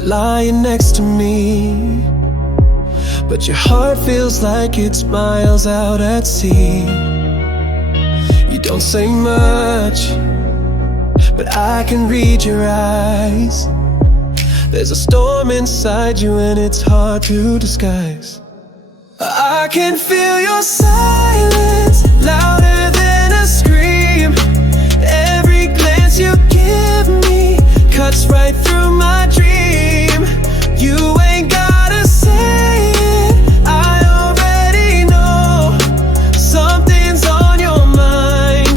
You're lying next to me, but your heart feels like it's miles out at sea. You don't say much, but I can read your eyes. There's a storm inside you and it's hard to disguise. I can feel your silence, louder than a scream. Every glance you give me cuts right through my dream. You ain't gotta say it, I already know. Something's on your mind,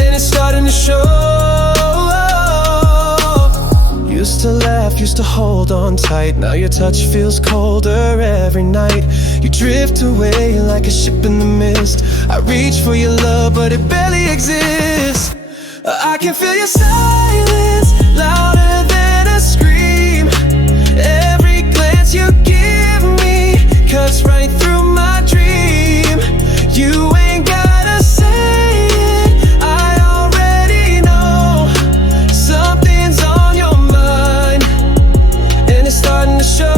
and it's starting to show. Used to laugh, used to hold on tight. Now your touch feels colder every night. You drift away like a ship in the mist. I reach for your love, but it barely exists. I can feel your silence, louder than a scream. Every glance you give me cuts right through my dream. You ain't gotta say it, I already know. Something's on your mind, and it's starting to show.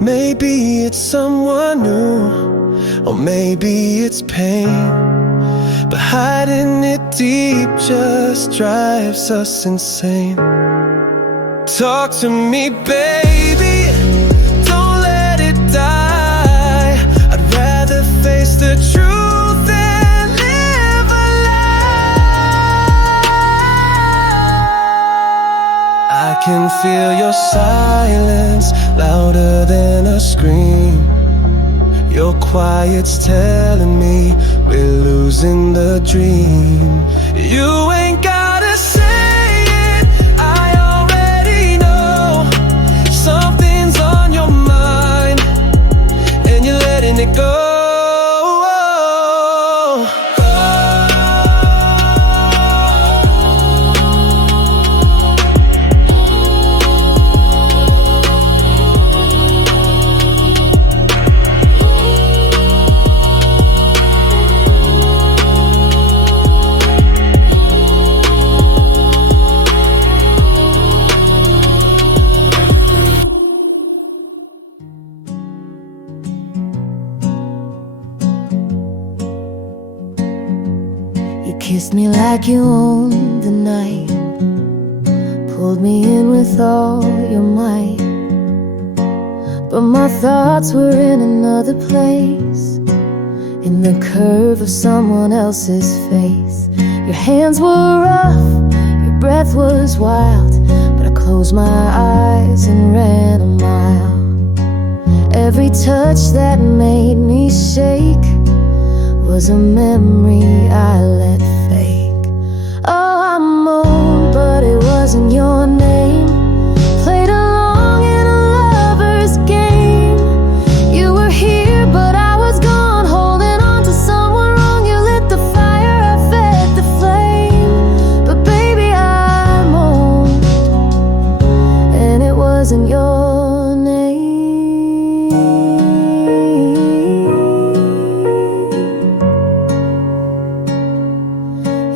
Maybe it's someone new, or maybe it's pain, but hiding it deep just drives us insane. Talk to me, baby, don't let it die. I'd rather face the truth than live a lie. I can feel your silence, louder than a scream. Your quiet's telling me we're losing the dream. You ain't gotta say it, I already know. Something's on your mind, and you're letting it go. Kissed me like you owned the night, pulled me in with all your might. But my thoughts were in another place, in the curve of someone else's face. Your hands were rough, your breath was wild, but I closed my eyes and ran a mile. Every touch that made me shake was a memory I let fake. Oh, I moaned, but it wasn't your name. Played along in a lover's game. You were here, but I was gone, holding on to someone wrong. You lit the fire, I fed the flame. But baby, I moaned, and it wasn't your name.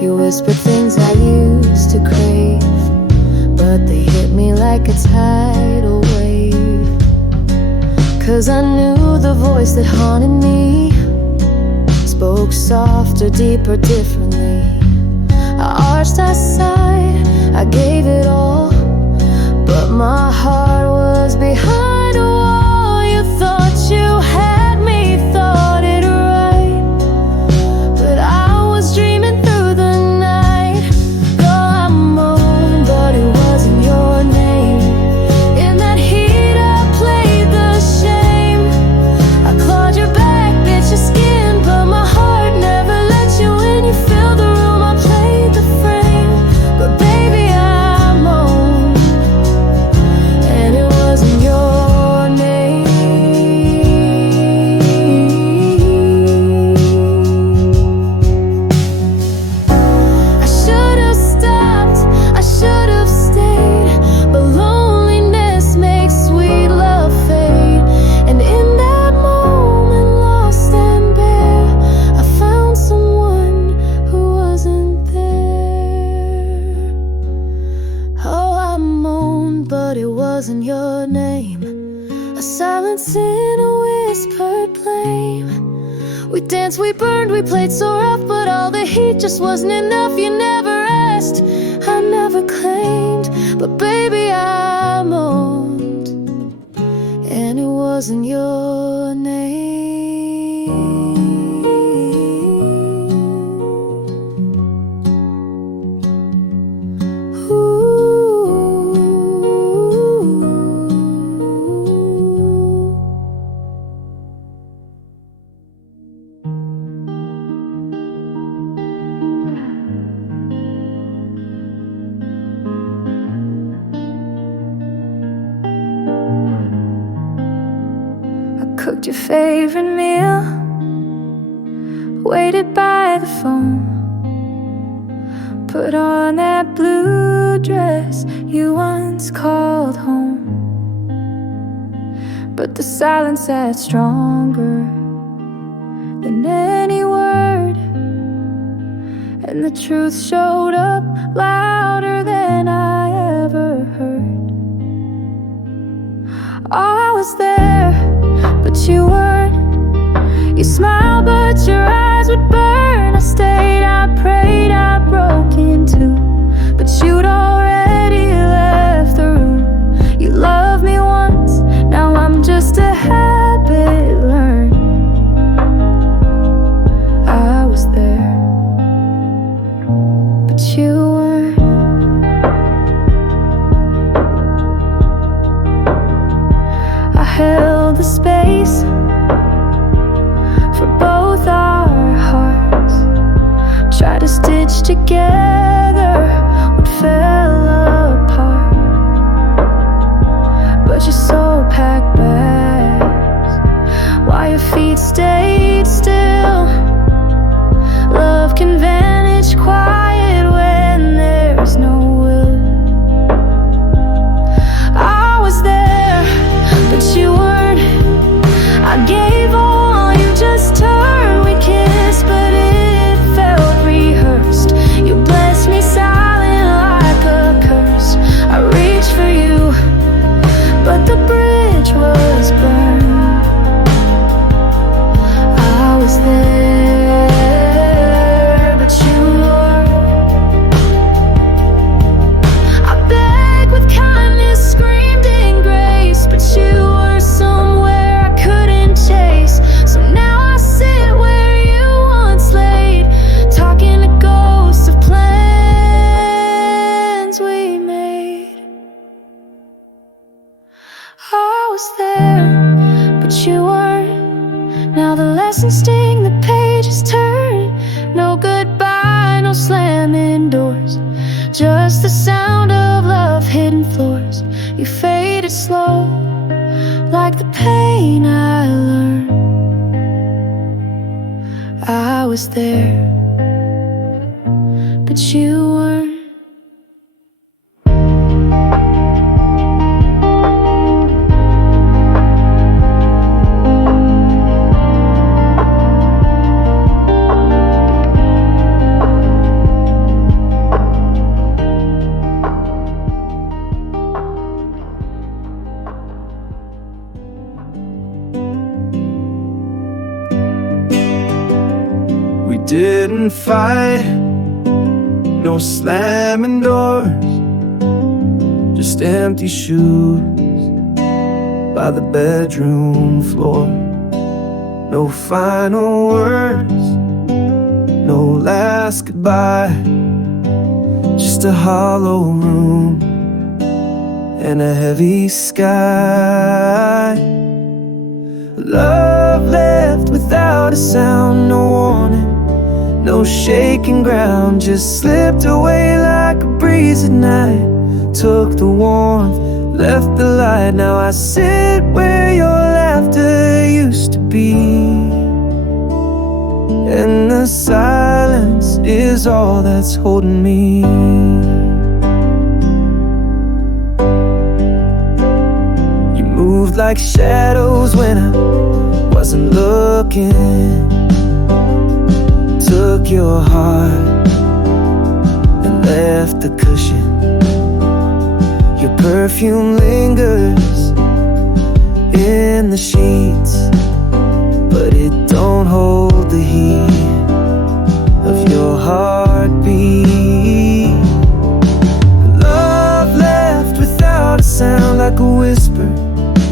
You whispered things I used to crave, but they hit me like a tidal wave. 'Cause I knew the voice that haunted me spoke softer, deeper, differently. I arched, I sighed, I gave it all, but my heart was behind a wall. You thought you had me, thought it right, but I was dreaming through the night. Oh, I moaned, but it wasn't your name. In that heat I played the shame. I clawed your back, bit your skin, but my heart never let you in. You filled the room, I played the frame. But baby, I moaned, and it wasn't your wasn't your name. A silence in a whispered blame. We danced, we burned, we played so rough, but all the heat just wasn't enough. You never asked, I never claimed, but baby, I moaned, and it wasn't your name. Cooked your favorite meal, waited by the phone, put on that blue dress you once called home. But the silence sat stronger than any word, and the truth showed up louder than I ever heard. I was there, but you weren't. You smiled, but your eyes would burn. I stayed, I prayed, I broke in two, but you'd already left the room. You loved me once, now I'm just a habit learned. I was there, but you weren't. I held the space for both our hearts, try to stitch together what fell apart. But your soul packed bags while your feet stayed still. Love can vanish quiet when there's no will. I was there, but you weren't. I gave all, you just turned. We kissed, but it felt rehearsed. You blessed me silent like a curse. I reached for you, but the bridge was burned. I was there, but you weren't. I begged with kindness, screamed in grace, but you were somewhere I couldn't chase. So now I sit where you once laid, talking to ghosts of plans we made. I was there, but you weren't. Now the lessons sting, the pages turn. No goodbye, no slamming doors, just the sound of love hitting floors. You faded slow, like the pain I learned. I was there, but you weren't. We didn't fight, no slamming doors, just empty shoes by the bedroom floor. No final words, no last goodbye, just a hollow room and a heavy sky. Love left without a sound, no warning, no shaking ground, just slipped away like a breeze at night. Took the warmth, left the light. Now I sit where your laughter used to be, and the silence is all that's holding me. You moved like shadows when I wasn't looking. Took your heart and left the cushion. Your perfume lingers in the sheets, but it don't hold the heat of your heartbeat. Love left without a sound, like a whisper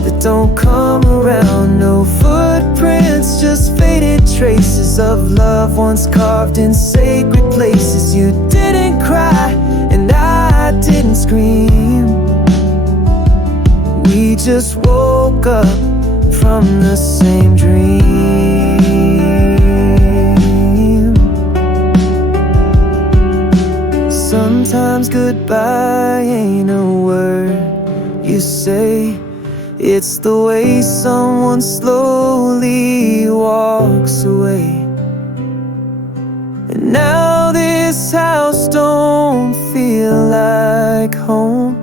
that don't come around. No footprints, just faded traces of love once carved in sacred places. You didn't cry and I didn't scream. We just woke up from the same dream. Sometimes goodbye ain't a word you say, it's the way someone slowly walks away. And now this house don't feel like home,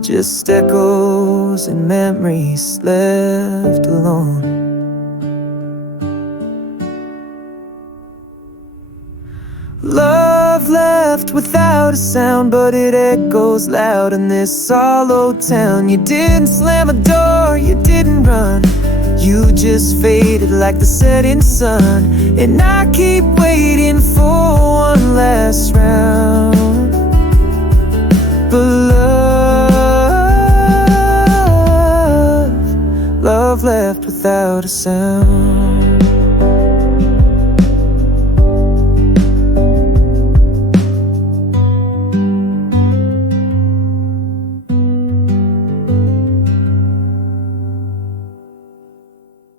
just echoes and memories left alone. Love left without a sound, but it echoes loud in this hollow town. You didn't slam a door, you didn't run, you just faded like the setting sun. And I keep waiting for one last round, but love left without a sound.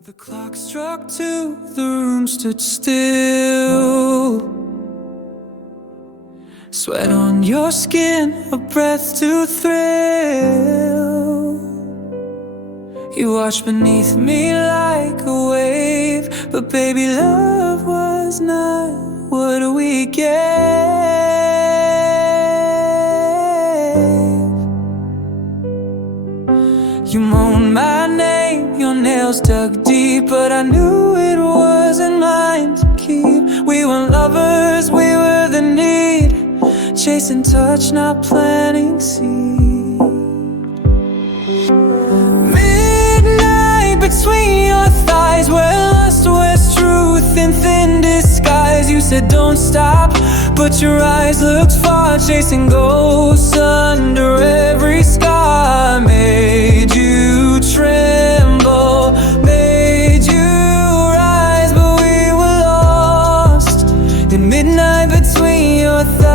The clock struck 2, the room stood still. Sweat on your skin, a breath to thrill. You watched beneath me like a wave, but baby, love was not what we gave. You moaned my name, your nails dug deep, but I knew it wasn't mine to keep. We were lovers, we were the need, chasing touch, not planting seed. Midnight between your thighs, where lust was truth in thin disguise. You said don't stop, but your eyes looked far, chasing ghosts under every scar. Made you tremble, made you rise, but we were lost in midnight between your thighs.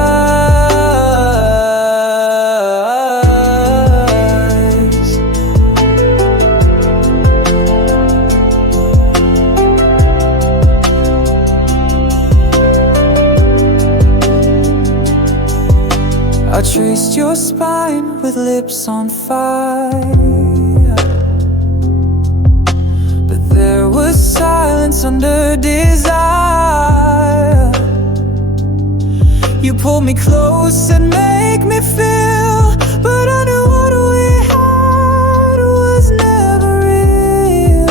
I traced your spine with lips on fire, but there was silence under desire. You pulled me close and make me feel, but I knew what we had was never real.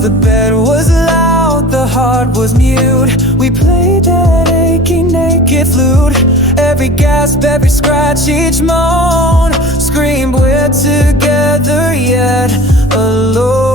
The bed was loud, the heart was mute. We played that aching naked flute. Every gasp, every scratch, each moan screamed we're together yet alone.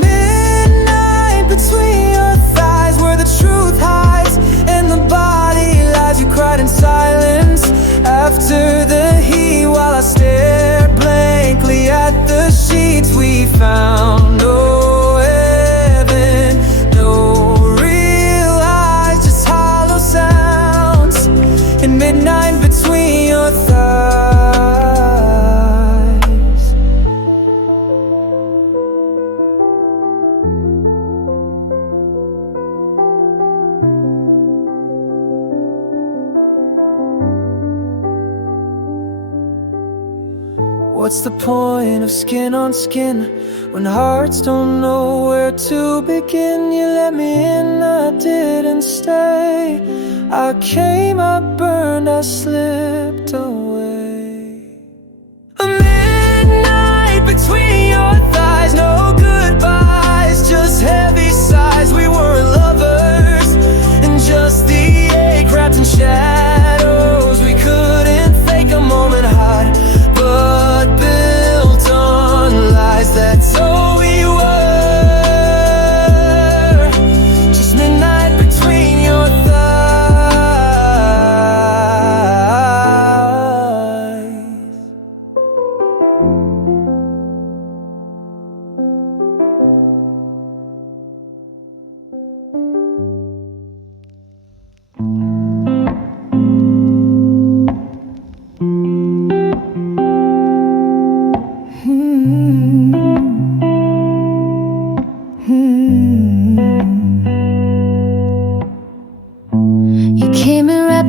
Midnight between your thighs, where the truth hides and the body lies. You cried in silence after the heat, while I stared blankly at the sheets. We found no heaven, no real eyes, just hollow sounds in midnight between your thighs. What's the point of skin on skin when hearts don't know where to begin? You let me in, I didn't stay. I came, I burned, I slipped away. A midnight between your thighs, no goodbyes, just heavy sighs. We weren't lovers, and just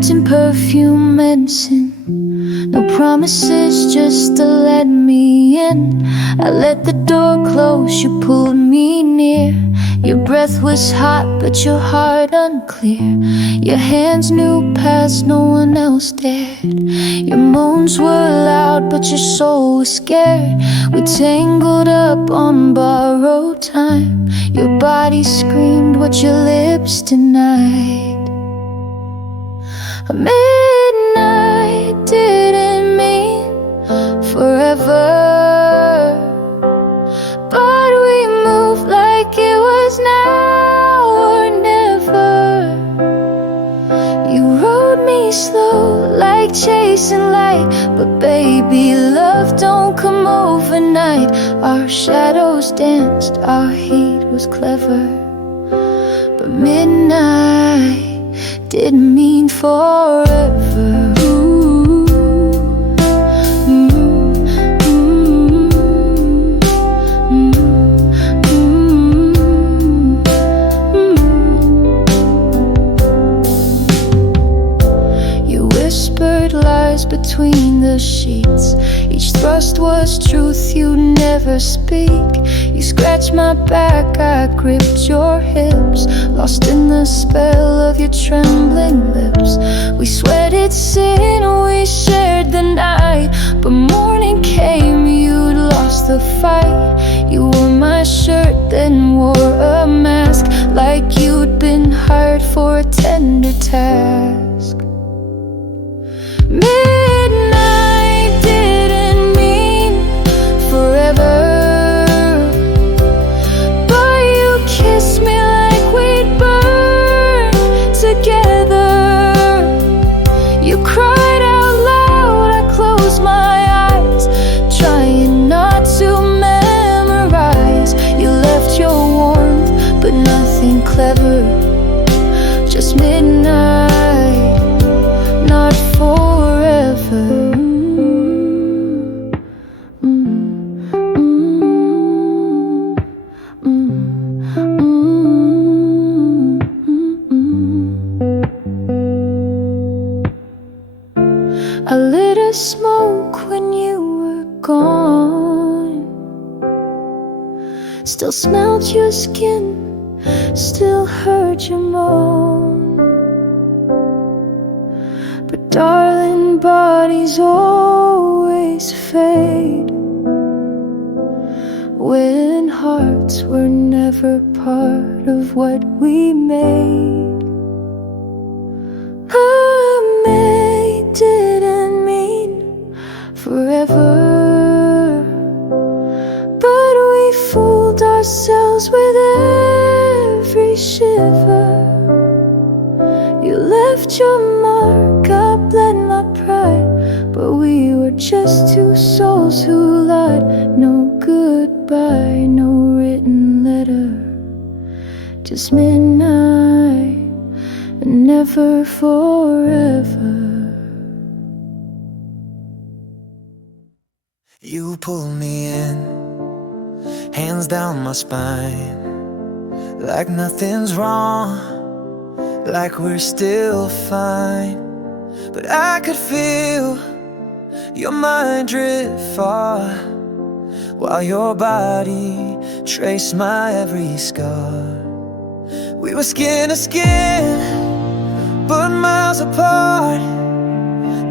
wrapped in perfume medicine. No promises, just to let me in. I let the door close, you pulled me near. Your breath was hot, but your heart unclear. Your hands knew paths no one else dared. Your moans were loud, but your soul was scared. We tangled up on borrowed time. Your body screamed what your lips denied. Midnight didn't mean forever, but we moved like it was now or never. You rode me slow like chasing light, but baby, love don't come overnight. Our shadows danced, our heat was clever, but midnight didn't mean forever. Ooh, You whispered lies between the sheets. Each thrust was truth you'd never speak. You scratched my back, I gripped your hips, lost in the spell of your trembling lips. We sweated sin, we shared the night, but morning came, you'd lost the fight. You wore my shirt, then wore a mask, like you'd been hired for a tender task. Midnight didn't mean forever, but you kissed me like we'd burn together. You cried out loud, I closed my eyes, trying not to memorize. You left your warmth, but nothing clever, just midnight, not forever. I lit a smoke when you were gone. Still smelled your skin, still heard your moan. But darling, bodies always fade when hearts were never part of what we made. A May didn't mean forever, but we fooled ourselves with every shiver. You left your mark, I bled my pride, but we were just two souls who lied. No goodbye, no written letter, just midnight and never forever. You pull me in, hands down my spine, like nothing's wrong, like we're still fine. But I could feel your mind drift far, while your body traced my every scar. We were skin to skin, but miles apart.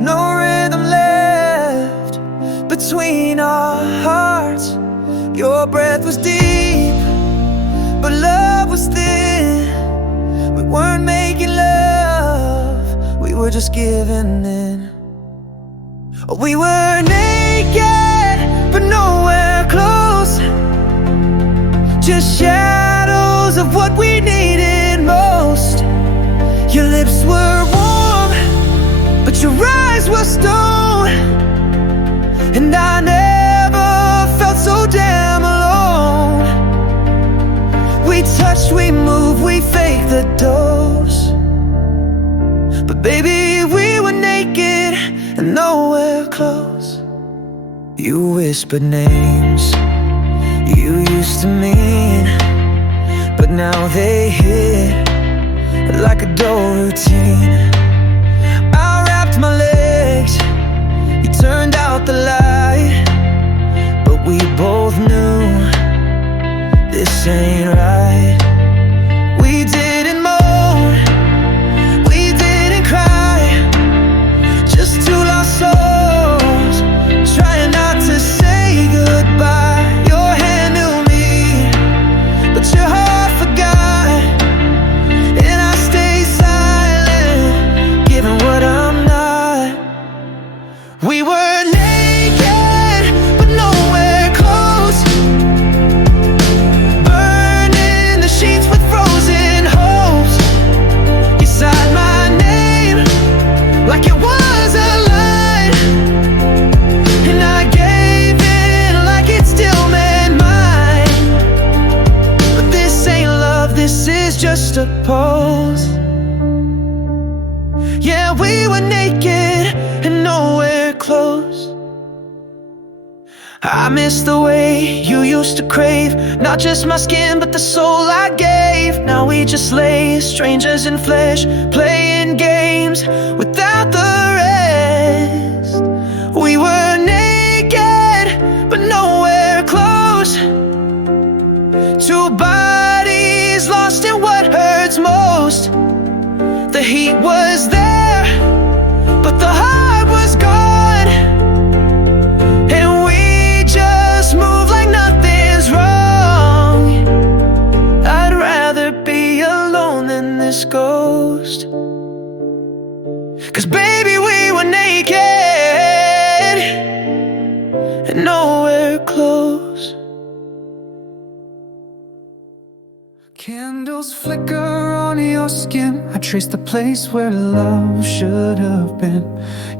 No rhythm left between our hearts. Your breath was deep, but love was thin. We weren't making love, we were just giving in. We were naked, but nowhere close, just shadows of what we needed most. Your lips were warm, but your eyes were stone, and I never felt so damn alone. We touched, we moved, we faked the dose, but baby, we were naked and nowhere close. You whispered names you used to mean, but now they hit like a dull routine. walls. Yeah, we were naked and nowhere close. I miss the way you used to crave, not just my skin but the soul I gave. Now we just lay, strangers in flesh, playing games without the rest. We were naked but nowhere close. Two bodies lost in what hurts most. The heat was there, but the heart was gone. And we just move like nothing's wrong. I'd rather be alone than this ghost. 'Cause baby, we were naked and nowhere close. Candles flicker on your skin. I trace the place where love should have been.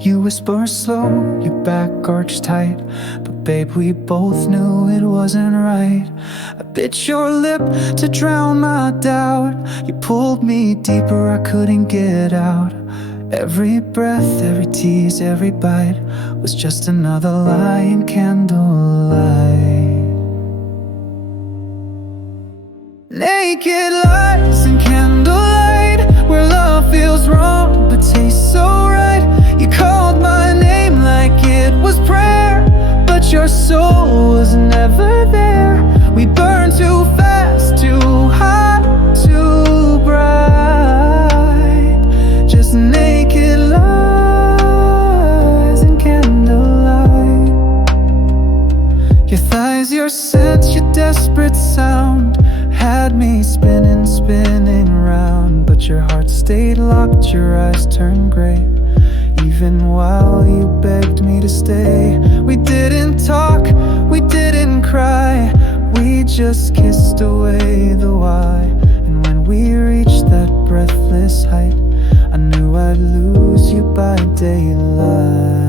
You whisper slow, your back arched tight, but babe, we both knew it wasn't right. I bit your lip to drown my doubt. You pulled me deeper, I couldn't get out. Every breath, every tease, every bite was just another lie in candlelight. Naked lies in candlelight, where love feels wrong but tastes so right. You called my name like it was prayer, but your soul was never there. We burned too fast, too hot, too bright. Just naked lies in candlelight. Your thighs, your scent, your desperate sound had me spinning, spinning round. But your heart stayed locked, your eyes turned gray, even while you begged me to stay. We didn't talk, we didn't cry, we just kissed away the why. And when we reached that breathless height, I knew I'd lose you by daylight.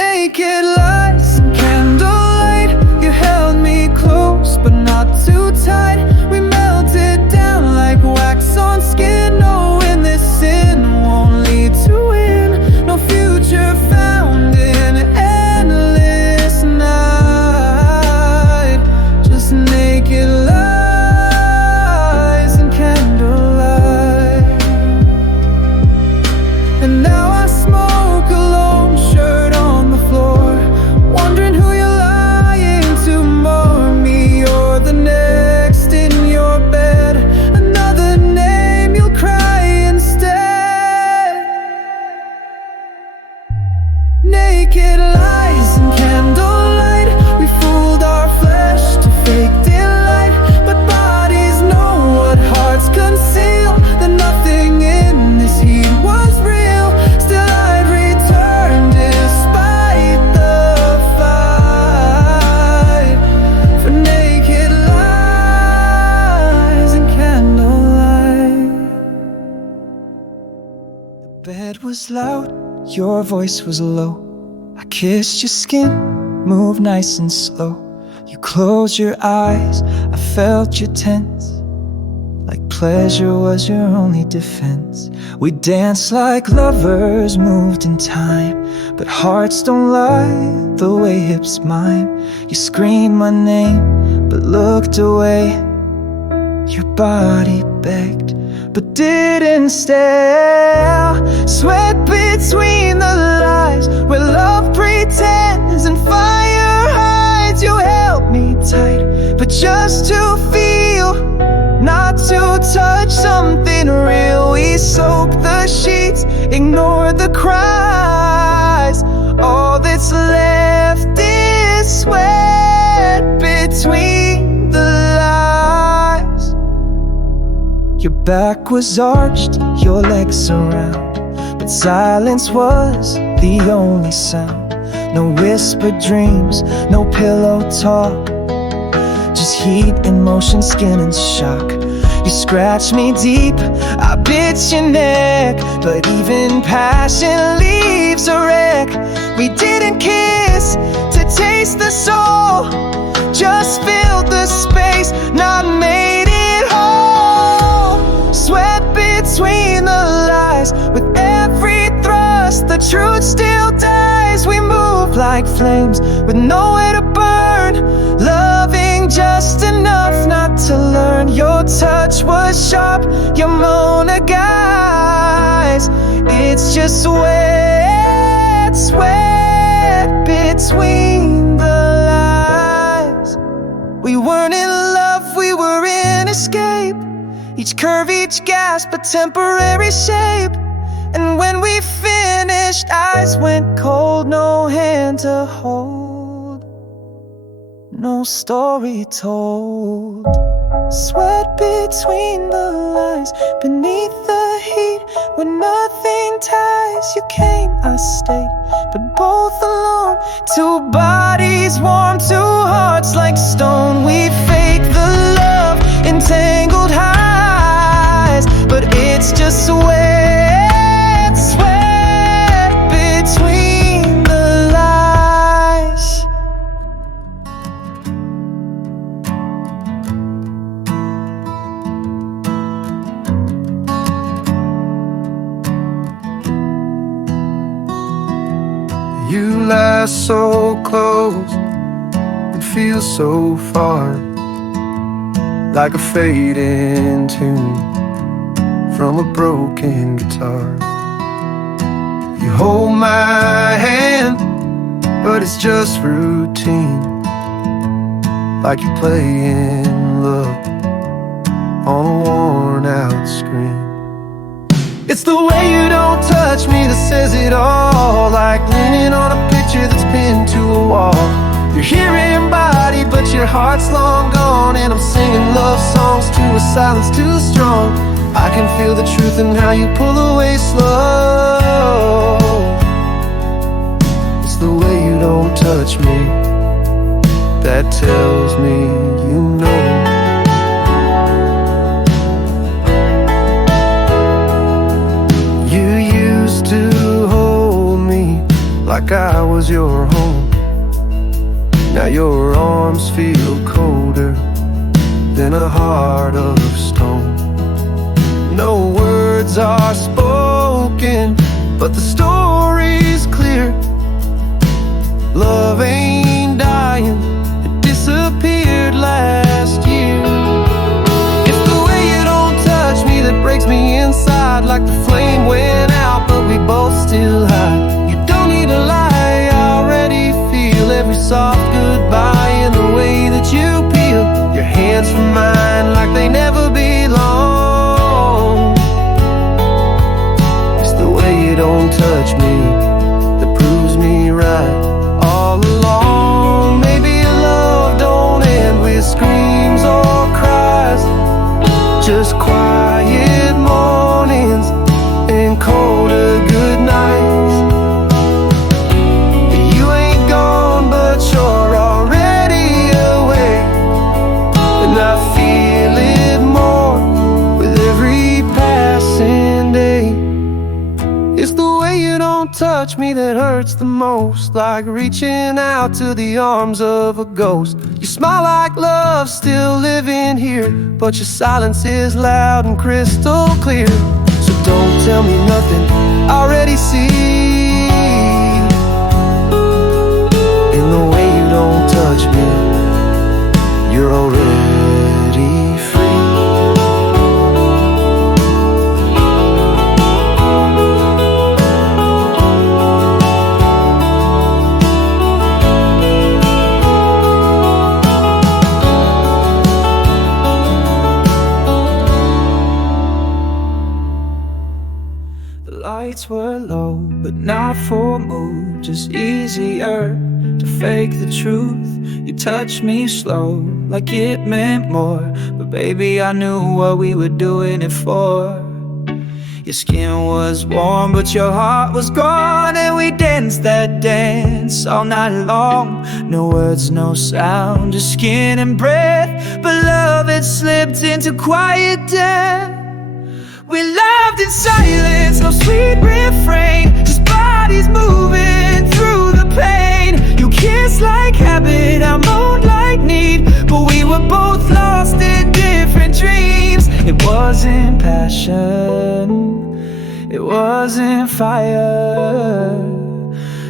Naked lies and candlelight, you held me close but not too tight. We melted down like wax on skin, knowing this sin won't lead to win. No future found in endless night. Just naked lies and candlelight. And now I smoke alone, shirt on the floor, wondering who you're lying to more, me or the next in your bed. Another name, you'll cry instead. Naked lies and candlelight, we fooled our flesh to fake delight. But bodies know what hearts conceal, that nothing in this heat was real. Still I'd return despite the fight, for naked lies and candlelight. The bed was loud, your voice was low. I kissed your skin, moved nice and slow. You closed your eyes, I felt you tense, like pleasure was your only defense. We danced like lovers, moved in time, but hearts don't lie the way hips mime. You screamed my name, but looked away. Your body begged, but didn't stare. Sweat between the lies, where love pretends and fire hides. You held me tight, but just to feel, not to touch something real. We soaked the sheets, ignored the cries. All that's left is sweat between the lies. Your back was arched, your legs around, but silence was the only sound. No whispered dreams, no pillow talk, just heat, emotion, skin and shock. You scratched me deep, I bit your neck, but even passion leaves a wreck. We didn't kiss to taste the soul, just filled the space, not made it whole. truth still dies. We move like flames with nowhere to burn, loving just enough not to learn. Your touch was sharp, your Mona guys. It's just sweat, sweat between the lies. We weren't in love, we were in escape. Each curve, each gasp, a temporary shape. And when we finished, eyes went cold. No hand to hold, no story told. Sweat between the lines, beneath the heat, where nothing ties. You came, I stayed, but both alone. Two bodies warm, two hearts like stone. We fake the love, entangled highs, but it's just sweat, sweat between the lies. You lie so close and feel so far, like a fading tune from a broken guitar. You hold my hand, but it's just routine, like you're playing love on a worn out screen. It's the way you don't touch me that says it all, like leaning on a picture that's pinned to a wall. You're here embodied, but your heart's long gone, and I'm singing love songs to a silence too strong. I can feel the truth in how you pull away slow. It's the way you don't touch me that tells me you know. You used to hold me like I was your home. Now your arms feel colder than a heart of stone. No words are spoken, but the story's clear. Love ain't dying, it disappeared last year. It's the way you don't touch me that breaks me inside, like the flame went out, but we both still hide. You don't need to lie, I already feel every soft goodbye in the way that you peel your hands from mine like they never belong. It's the way you don't touch me that proves me right all along. Maybe love don't end with screams or cries, just quiet mornings and colder good nights. You ain't gone, but you're already away, and I feel it more with every passing day. It's the way you don't touch me that hurts the most, like reaching out to the arms of a ghost. You smile like love's still living here, but your silence is loud and crystal clear. So don't tell me nothing I already see. In the way you don't touch me, you're already free. The lights were low, but not for mood, just easier to fake the truth. You touched me slow, like it meant more, but baby, I knew what we were doing it for. Your skin was warm, but your heart was gone, and we danced that dance all night long. No words, no sound, just skin and breath, but love had slipped into quiet death. We loved in silence, no sweet refrain, just bodies moving through the pain. You kissed like habit, I moaned like need, but we were both lost in different dreams. It wasn't passion, It wasn't fire,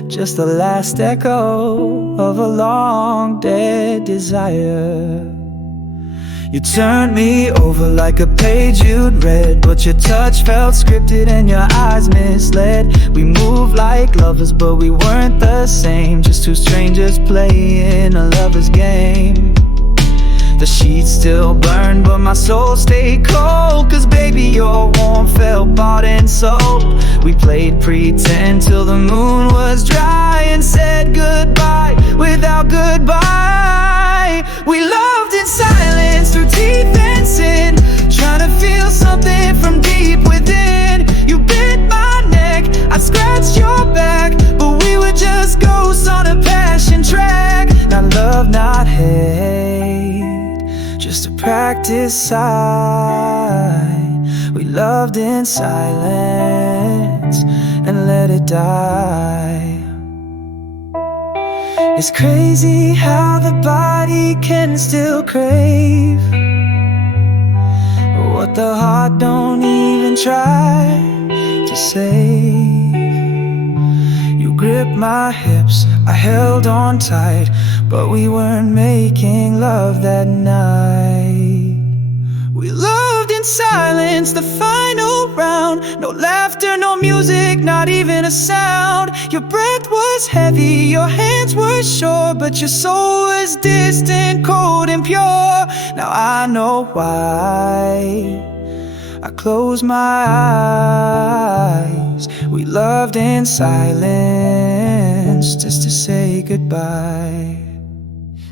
just the last echo of a long dead desire. You turned me over like a page you'd read, but your touch felt scripted and your eyes misled. We moved like lovers, but we weren't the same, just two strangers playing a lover's game. The sheets still burn, but my soul stayed cold, 'cause baby, your warmth felt bought and sold. We played pretend till the moon was dry and said goodbye without goodbye. We loved in silence through teeth and sin, trying to feel something from deep within. You bit my neck, I scratched your back, but we were just ghosts on a passion track. Not love, not hate, just a practice side. We loved in silence and let it die. It's crazy how the body can still crave what the heart don't even try to say. You gripped my hips, I held on tight, but we weren't making love that night. We loved in silence, the final round. No laughter, no music, not even a sound. Your breath was heavy, your hands were sure, but your soul was distant, cold and pure. Now I know why I close my eyes. We loved in silence, just to say goodbye.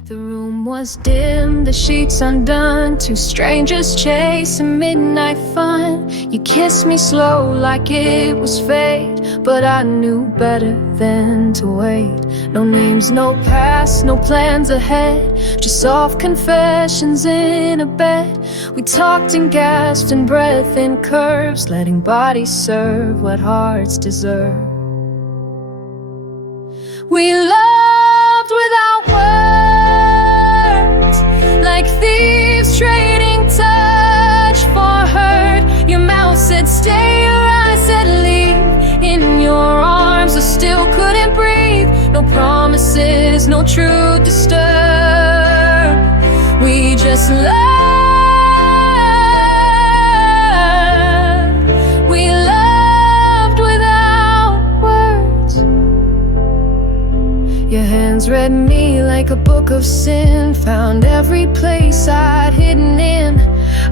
The room was dim, the sheets undone, two strangers chasing midnight fun. You kissed me slow like it was fate, but I knew better than to wait. No names, no past, no plans ahead, just soft confessions in a bed. We talked and gasped in breath and curves, letting bodies serve what hearts deserve. We loved without words, like thieves trading touch for hurt. Your mouth said stay, your eyes said leave. In your arms I still couldn't breathe. No promises, no truth disturbed. We just loved. We loved without words. Your hands read me like a book of sin, found every place I'd hidden in.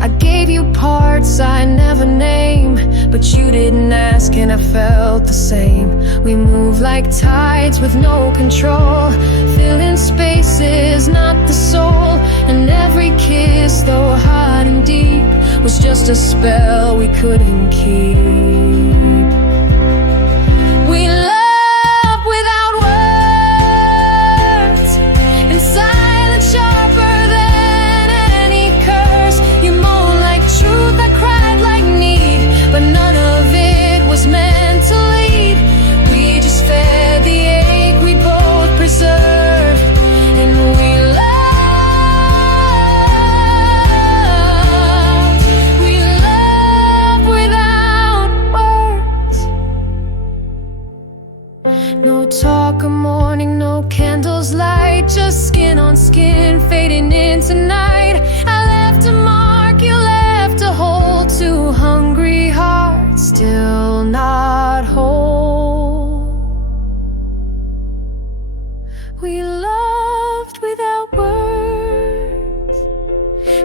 I gave you parts I never named, but you didn't ask and I felt the same. We moved like tides with no control, filling spaces, not the soul. And every kiss, though hot and deep, was just a spell we couldn't keep. We loved without words, in silence sharper than any curse. You moaned like truth, I cried like need, but none of it was meant to lead. We just fed the ache we both preserved, and we loved without words. No talk of morning, no candles light, just skin on skin fading into night. I left a mark, you left a hole, two hungry hearts still not whole. We loved without words,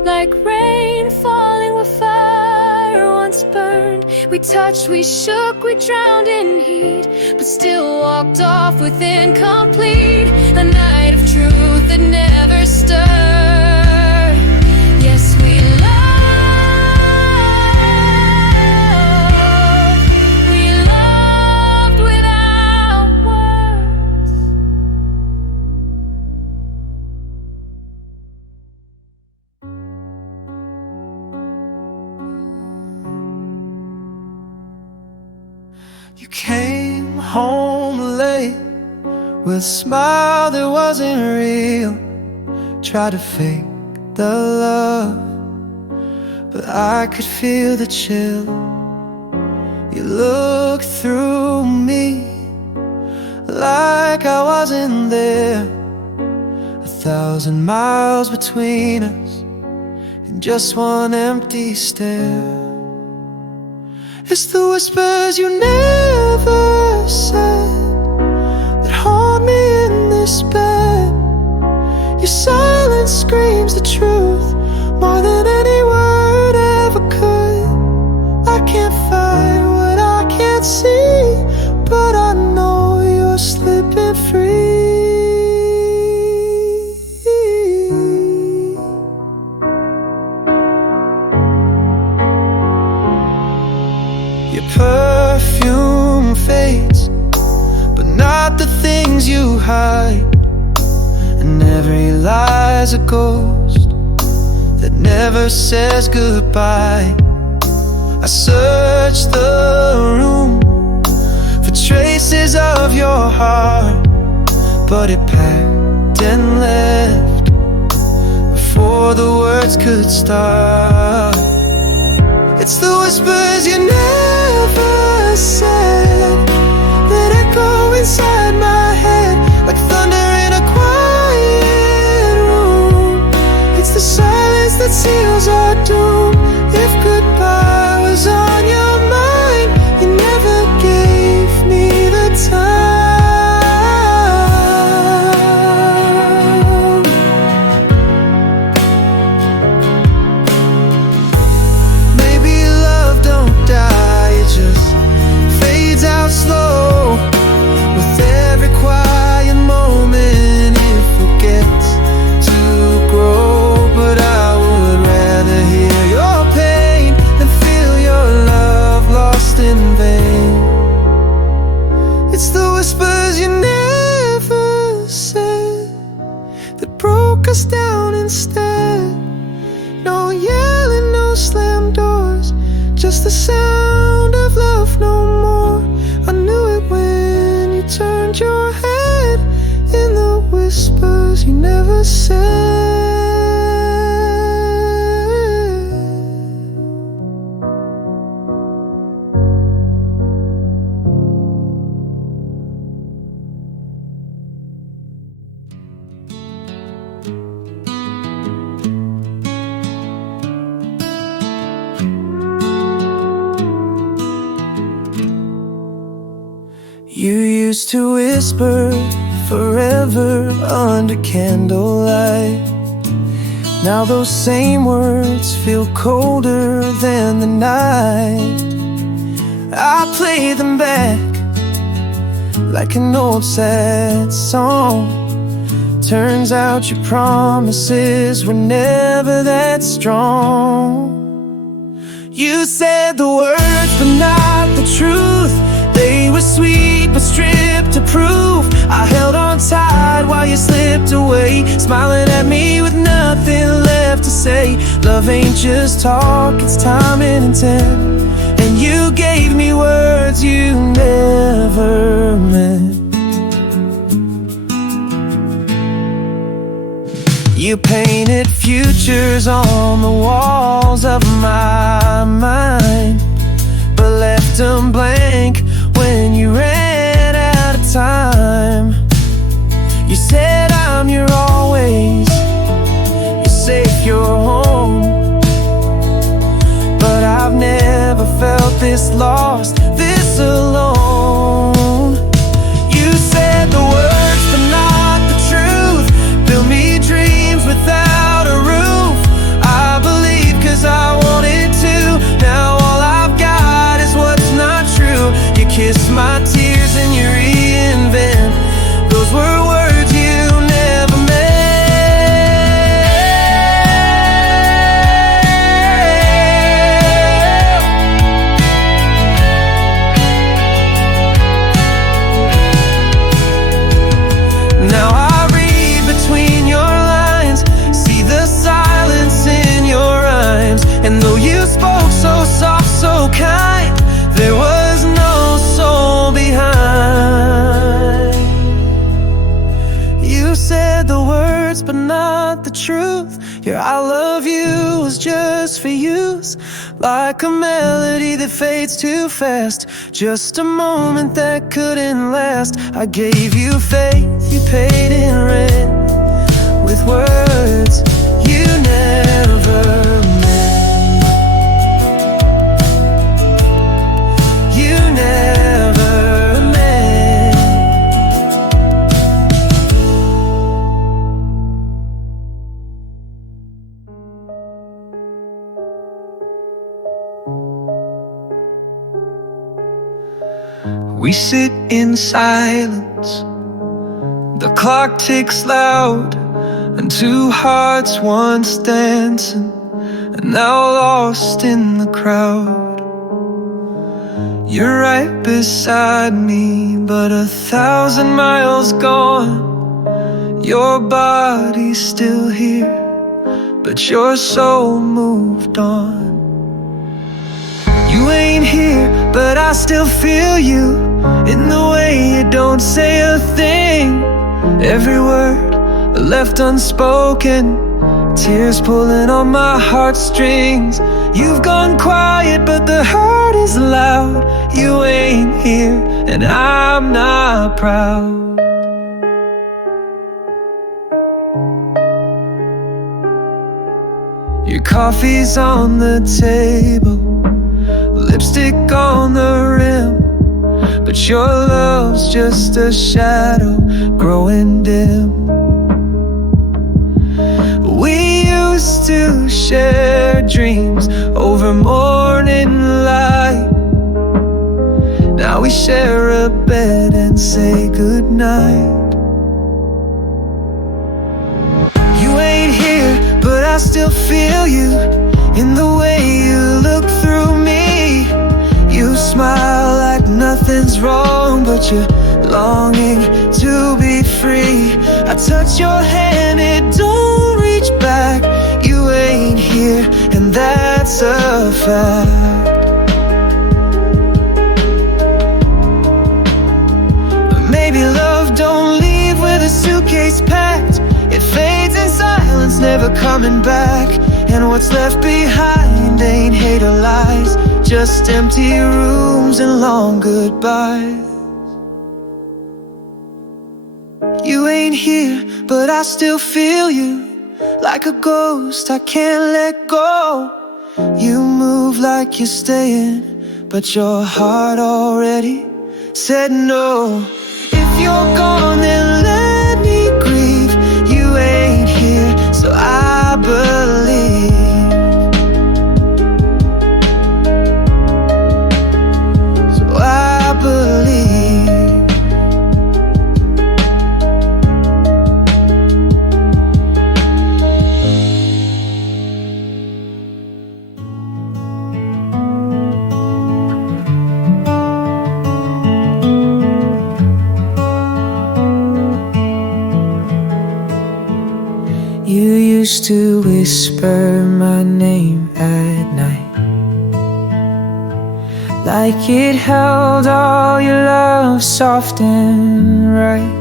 like rain falling where fire once burned. We touched, we shook, we drowned in heat, but still walked off with incomplete. A night of truth that never stirred. Yes, we loved without words. You came home late with a smile that wasn't real. Tried to fake the love, but I could feel the chill. You look through me like I wasn't there. 1,000 miles between us and just one empty stare. It's the whispers you never said that haunt me in this bed. Your silence screams the truth more than any word ever could. I can't fight what I can't see, but I know you're slipping free. Your perfume fades, but not the things you hide. And every lie's a ghost that never says goodbye. I searched the room for traces of your heart, but it packed and left before the words could start. It's the whispers you never said that echo inside my head like thunder in a quiet room. It's the silence that seals our doom. If goodbye was on your mind, you never gave me the time. Maybe love don't die, it just fades out slow. With every quiet moment it forgets to grow. But I would rather hear your pain than feel your love lost in vain. It's the whispers you never said that broke us down instead. No yelling, no slam doors, just the sound of love no more. I knew it when you turned your head in the whispers you never said. You used to whisper forever under candlelight. Now those same words feel colder than the night. I play them back like an old sad song. Turns out your promises were never that strong. You said the words but not the truth. They were sweet but stripped to proof. I held on tight while you slipped away, smiling at me with nothing left to say. Love ain't just talk, it's time and intent. And you gave me words you never meant. You painted futures on the walls of my mind, but left them blank when you ran out of time. You said I'm your always, you're safe, you're home. But I've never felt this lost, this alone. You said the words but not the truth. Built me dreams without a roof. I believe 'cause I wanted to. Now all I've got is what's not true. You kiss my tears and you reinvent. Those were words you never meant. Now I read between your lines, see the silence in your rhymes. And though you spoke so soft, so kind, there was no soul behind. You said the words but not the truth. Your I love you was just for use, like a melody that fades too fast, just a moment that couldn't last. I gave you faith, you paid in rent with words you never meant. You never meant. We sit in silence, the clock ticks loud, and two hearts once dancing and now lost in the crowd. You're right beside me, but 1,000 miles gone. Your body's still here, but your soul moved on. You ain't here, but I still feel you in the way you don't say a thing. Every word left unspoken, tears pulling on my heartstrings. You've gone quiet, but the hurt is loud. You ain't here, and I'm not proud. Your coffee's on the table, lipstick on the rim, but your love's just a shadow growing dim. We used to share dreams over morning light. Now we share a bed and say goodnight. You ain't here, but I still feel you in the way you look through me. You smile like nothing's wrong, but you're longing to be free. I touch your hand, it don't reach back. You ain't here, and that's a fact. But maybe love don't leave with a suitcase packed. It fades in silence, never coming back. And what's left behind ain't hate or lies, just empty rooms and long goodbyes. You ain't here, but I still feel you like a ghost I can't let go. You move like you're staying, but your heart already said no. If you're gone, then let me grieve. You ain't here, so I believe. So I believe. You used to whisper my name at night, like it held all your love soft and right.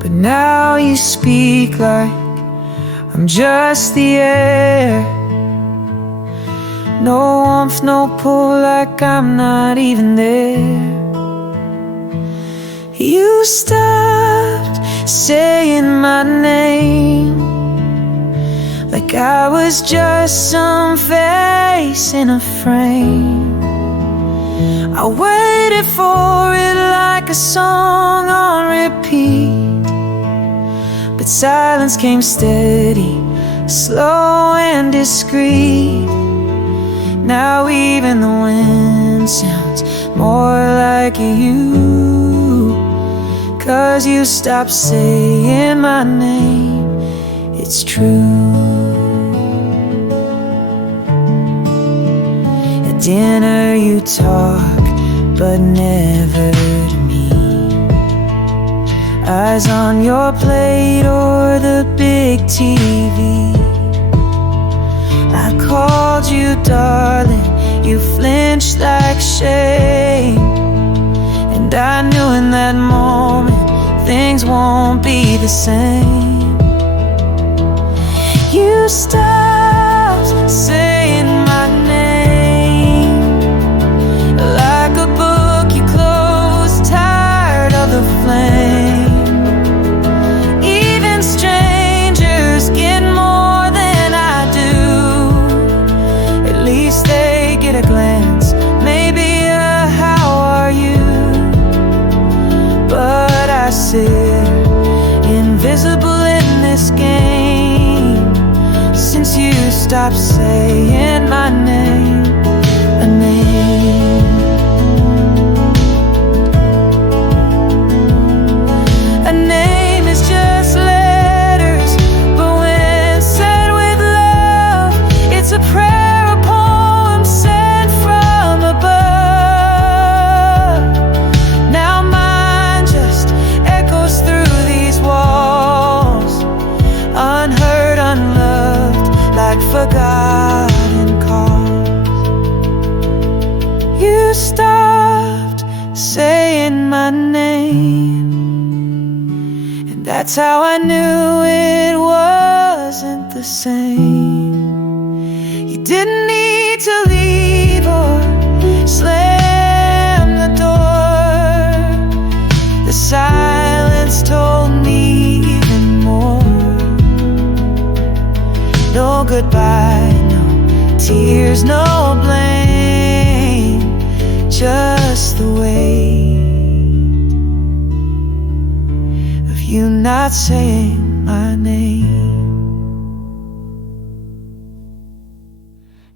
But now you speak like I'm just the air. No warmth, no pull, like I'm not even there. You stopped saying my name, like I was just some face in a frame. I waited for it like a song on repeat, but silence came steady, slow and discreet. Now even the wind sounds more like you, 'cause you stopped saying my name. It's true. At dinner you talk, but never to me. Eyes on your plate or the big TV. I called you darling, you flinched like shame. And I knew in that moment things won't be the same. You stopped saying my name, stop saying my name, a name. A name is just letters, but when said with love, it's a prayer, a poem sent from above. Now mine just echoes through these walls, unheard, unloved, like forgotten calls. You stopped saying my name, and that's how I knew it wasn't the same. You didn't need to leave or slam the door. The silence told me even more. No goodbye, no tears, no blame, just the weight of you not saying my name.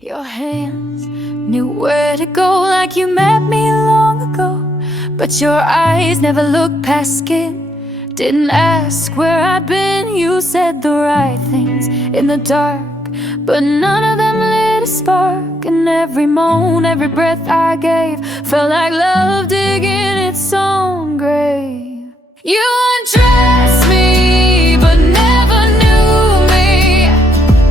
Your hands knew where to go, like you met me long ago. But your eyes never looked past skin, didn't ask where I'd been. You said the right things in the dark, but none of them lit a spark. And every moan, every breath I gave felt like love digging its own grave. You undressed me, but never knew me.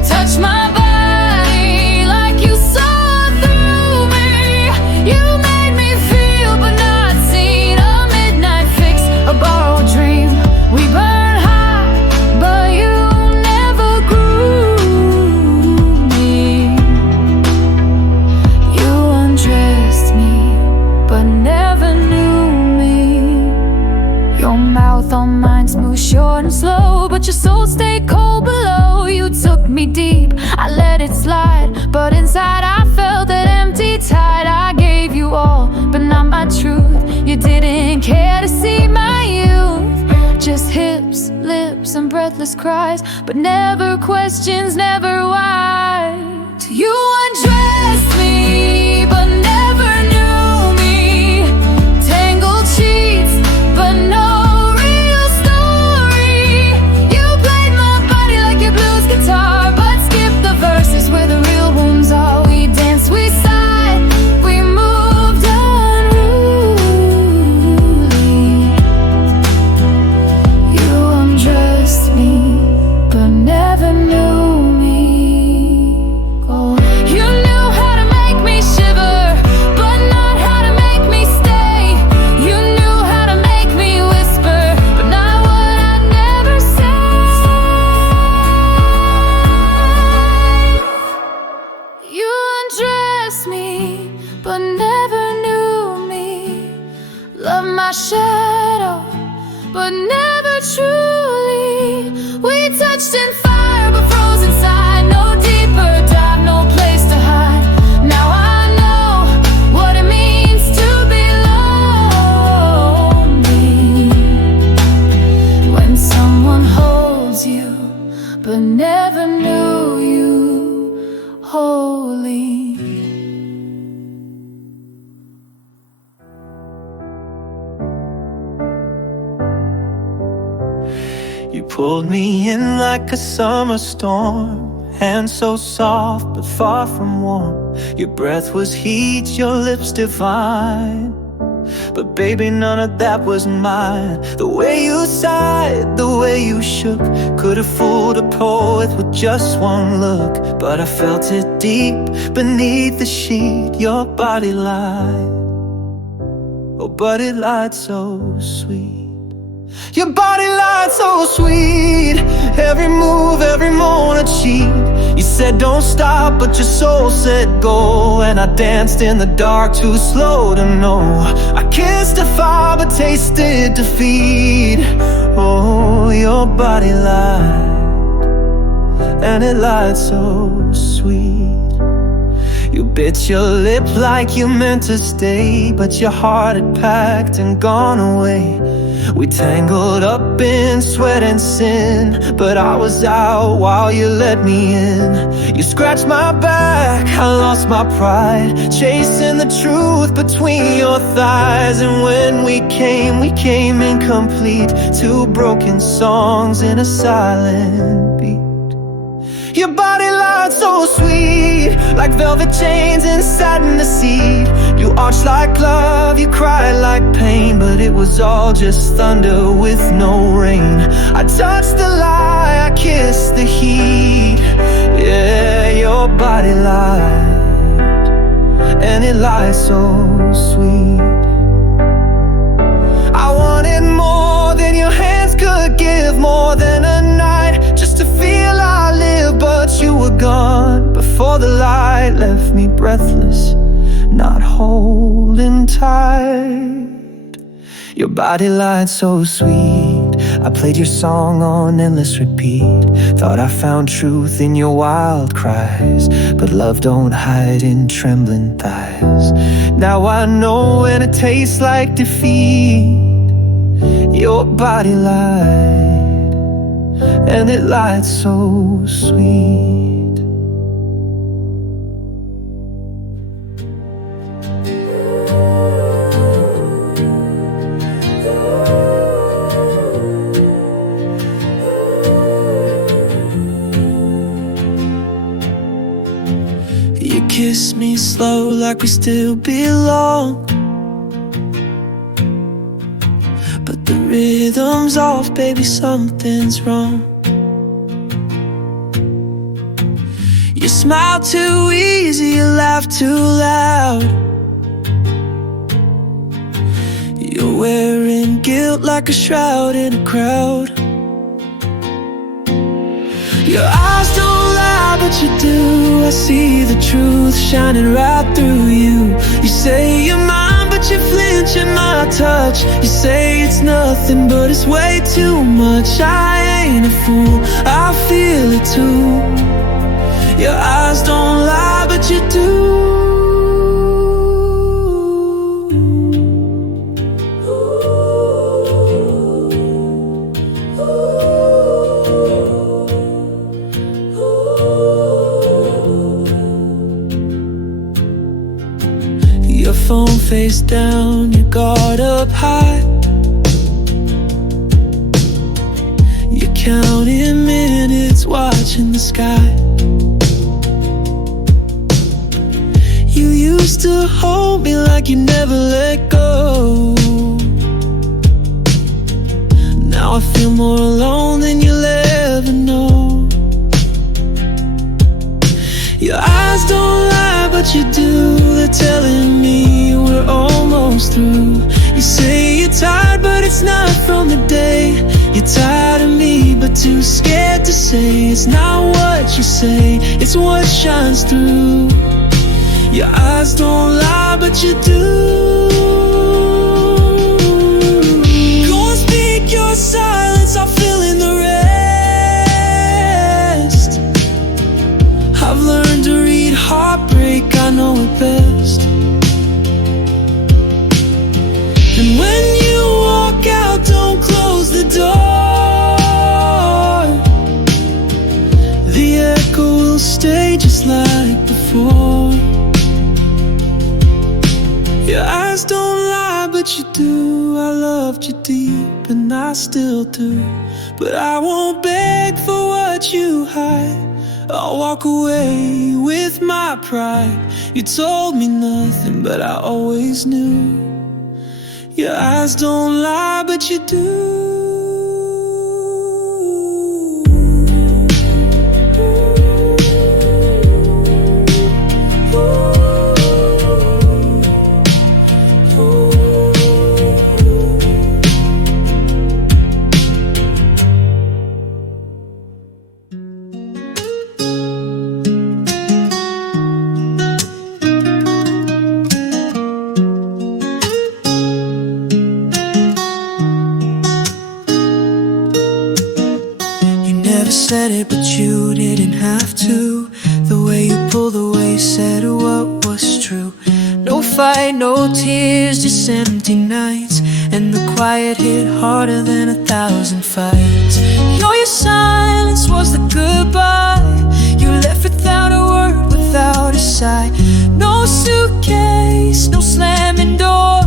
Touched my body like you saw through me. You made me feel but not seen, a midnight fix, a borrowed dream. We burned high, but you never grew me. You undressed me, but never knew me. Your mouth on mine, smooth, short and slow, but your soul stayed cold below. You took me deep, I let it slide, but inside I felt that empty tide. I gave you all, but not my truth. You didn't care to see my youth, just hips, lips and breathless cries, but never questions, never why. You undressed me, but never knew me. Tangled sheets, but no real story. You played my body like your blues guitar, but skipped the verses where the real wounds are. We danced, we sighed, we moved unruly. You undressed me, but never knew me. Oh. You knew how to make me shiver, but not how to make me stay. You knew how to make me whisper, but not what I'd never say. You undressed me, but never knew me. Love my shadow, but never truly. We touched in fire, but froze inside. No deeper dive, no place to hide. Now I know what it means to be lonely, when someone holds you, but never knew you wholly. You pulled me in like a summer storm, hands so soft but far from warm. Your breath was heat, your lips divine, but baby, none of that was mine. The way you sighed, the way you shook, could have fooled a poet with just one look. But I felt it deep beneath the sheet, your body lied. Oh, but it lied so sweet. Your body lied so sweet, every move, every moan a cheat. You said don't stop, but your soul said go. And I danced in the dark, too slow to know. I kissed the fire, but tasted defeat. Oh, your body lied, and it lied so sweet. You bit your lip like you meant to stay, but your heart had packed and gone away. We tangled up in sweat and sin, but I was out while you let me in. You scratched my back, I lost my pride, chasing the truth between your thighs. And when we came incomplete, two broken songs in a silent beat. Your body lied so sweet, like velvet chains inside in the seat. You arched like love, you cried like pain, but it was all just thunder with no rain. I touched the lie, I kissed the heat. Yeah, your body lied, and it lied so sweet. I wanted more than your hands could give, more than a night just to feel I live. But you were gone before the light left me breathless, not holding tight. Your body lied so sweet, I played your song on endless repeat. Thought I found truth in your wild cries, but love don't hide in trembling thighs. Now I know when it tastes like defeat. Your body lied, and it lied so sweet. You kiss me slow like we still belong, but the rhythm's off, baby, something's wrong. You smile too easy, you laugh too loud. You're wearing guilt like a shroud in a crowd. Your eyes don't lie, but you do. I see the truth shining right through you. You say you're mine, but you flinch at my touch. You say it's nothing, but it's way too much. I ain't a fool, I feel it too. Your eyes don't lie, but you do. Your phone face down, your guard up high. You're counting minutes, watching the sky. You used to hold me like you never let go. Now I feel more alone than you'll ever know. Your eyes don't lie, but you do. They're telling me we're almost through. You say you're tired, but it's not from the day. You're tired of me, but too scared to say. It's not what you say, it's what shines through. Your eyes don't lie, but you do. Go and speak your silence, I'll fill in the rest. I've learned to read heartbreak, I know it best. And when you walk out, don't close the door. The echo will stay just like before. Your eyes don't lie, but you do. I loved you deep, and I still do. But I won't beg for what you hide. I'll walk away with my pride. You told me nothing, but I always knew. Your eyes don't lie, but you do. Said it, but you didn't have to. The way you pulled away said what fight, no tears, just empty nights. And the quiet hit harder than 1,000 fights. Your silence was the goodbye. You left without a word, without a sigh. No suitcase, no slamming door,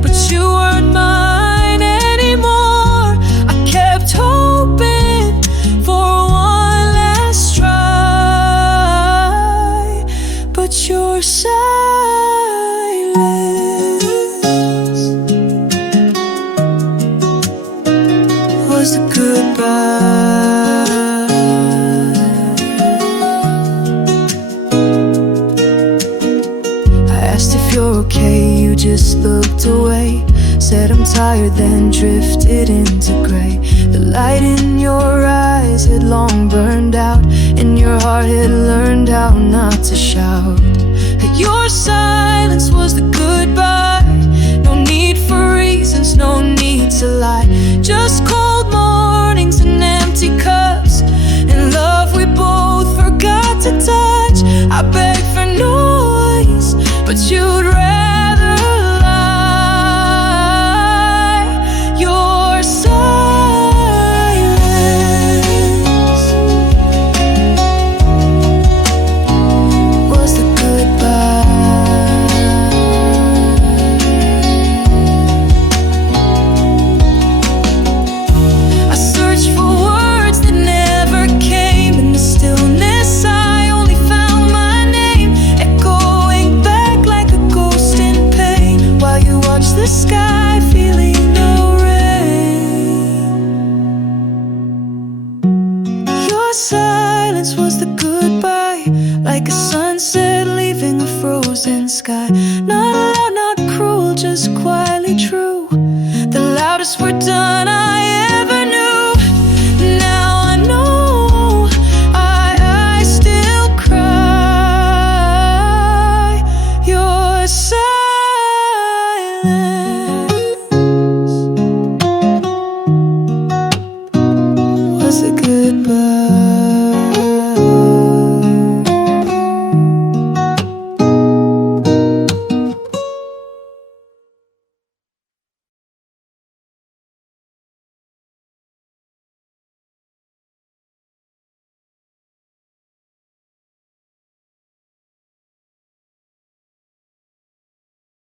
but you weren't mine anymore. I kept hoping for one last try, but your silence was a goodbye. I asked if you're okay, you just looked away. Said I'm tired, then drifted into gray. The light in your eyes had long burned out, and your heart had learned how not to shout. Your silence was the goodbye. No need for reasons, no need to lie. Just cold mornings and empty cups, and love we both forgot to touch. I begged for noise, but you'd rather lie. Your silence was the goodbye. I searched for words that never came. In the stillness I only found my name, echoing back like a ghost in pain, while you watched the sky feeling no rain. Your silence was the goodbye, like a sunset leaving a frozen sky. Not loud, not cruel, just quietly true. The loudest were done, I